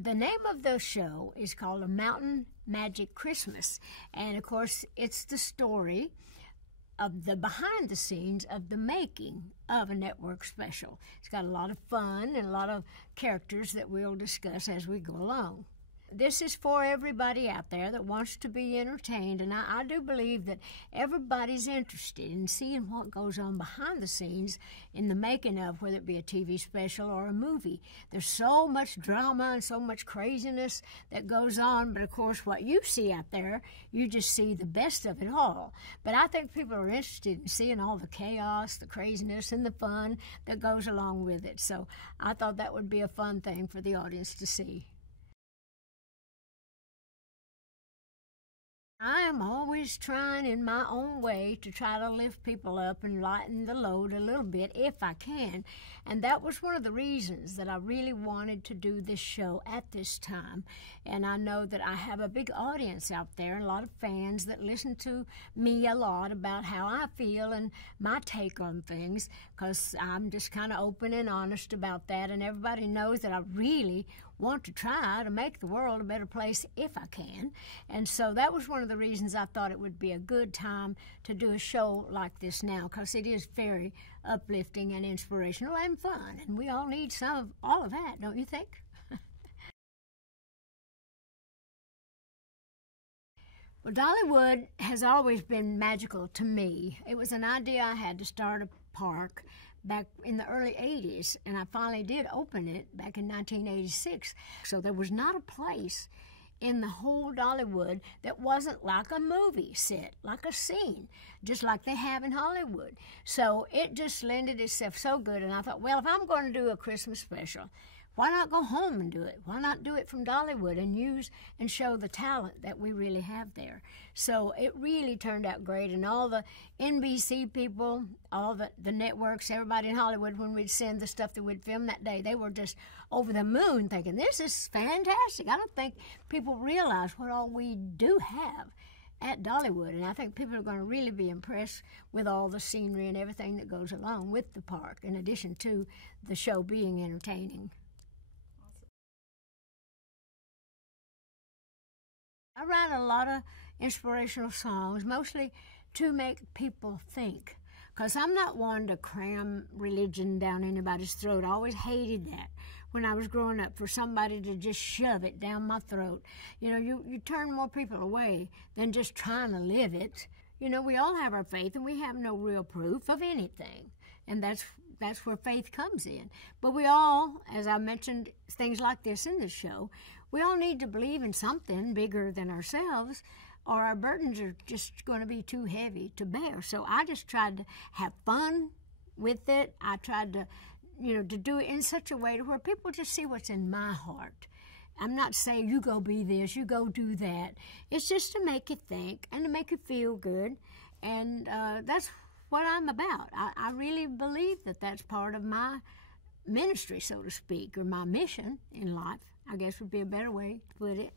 The name of the show is called A Mountain Magic Christmas. And, of course, it's the story of the behind the scenes of the making of a network special. It's got a lot of fun and a lot of characters that we'll discuss as we go along. This is for everybody out there that wants to be entertained, and I do believe that everybody's interested in seeing what goes on behind the scenes in the making of, whether it be a TV special or a movie. There's so much drama and so much craziness that goes on, but of course what you see out there, you just see the best of it all. But I think people are interested in seeing all the chaos, the craziness, and the fun that goes along with it. So I thought that would be a fun thing for the audience to see. I am always trying in my own way to try to lift people up and lighten the load a little bit if I can. And that was one of the reasons that I really wanted to do this show at this time. And I know that I have a big audience out there and a lot of fans that listen to me a lot about how I feel and my take on things, because I'm just kind of open and honest about that. And everybody knows that I really want to try to make the world a better place if I can. And so that was one of the reasons I thought it would be a good time to do a show like this now, because it is very uplifting and inspirational and fun, and we all need some of all of that, don't you think? Well, Dollywood has always been magical to me. It was an idea I had to start a park back in the early 80s, and I finally did open it back in 1986. So there was not a place in the whole Dollywood that wasn't like a movie set, like a scene, just like they have in Hollywood. So it just lended itself so good, and I thought, well, if I'm going to do a Christmas special, why not go home and do it? Why not do it from Dollywood and use and show the talent that we really have there? So it really turned out great, and all the NBC people, all the networks, everybody in Hollywood, when we'd send the stuff that we'd film that day, they were just over the moon thinking, this is fantastic. I don't think people realize what all we do have at Dollywood, and I think people are going to really be impressed with all the scenery and everything that goes along with the park, in addition to the show being entertaining. I write a lot of inspirational songs, mostly to make people think, because I'm not one to cram religion down anybody's throat. I always hated that when I was growing up, for somebody to just shove it down my throat. You know, you turn more people away than just trying to live it. You know, we all have our faith, and we have no real proof of anything, and that's where faith comes in. But we all, as I mentioned, things like this in the show, we all need to believe in something bigger than ourselves, or our burdens are just going to be too heavy to bear. So I just tried to have fun with it. I tried to, to do it in such a way to where people just see what's in my heart. I'm not saying you go be this, you go do that. It's just to make you think and to make you feel good, and that's what I'm about. I really believe that that's part of my ministry, so to speak, or my mission in life, I guess would be a better way to put it.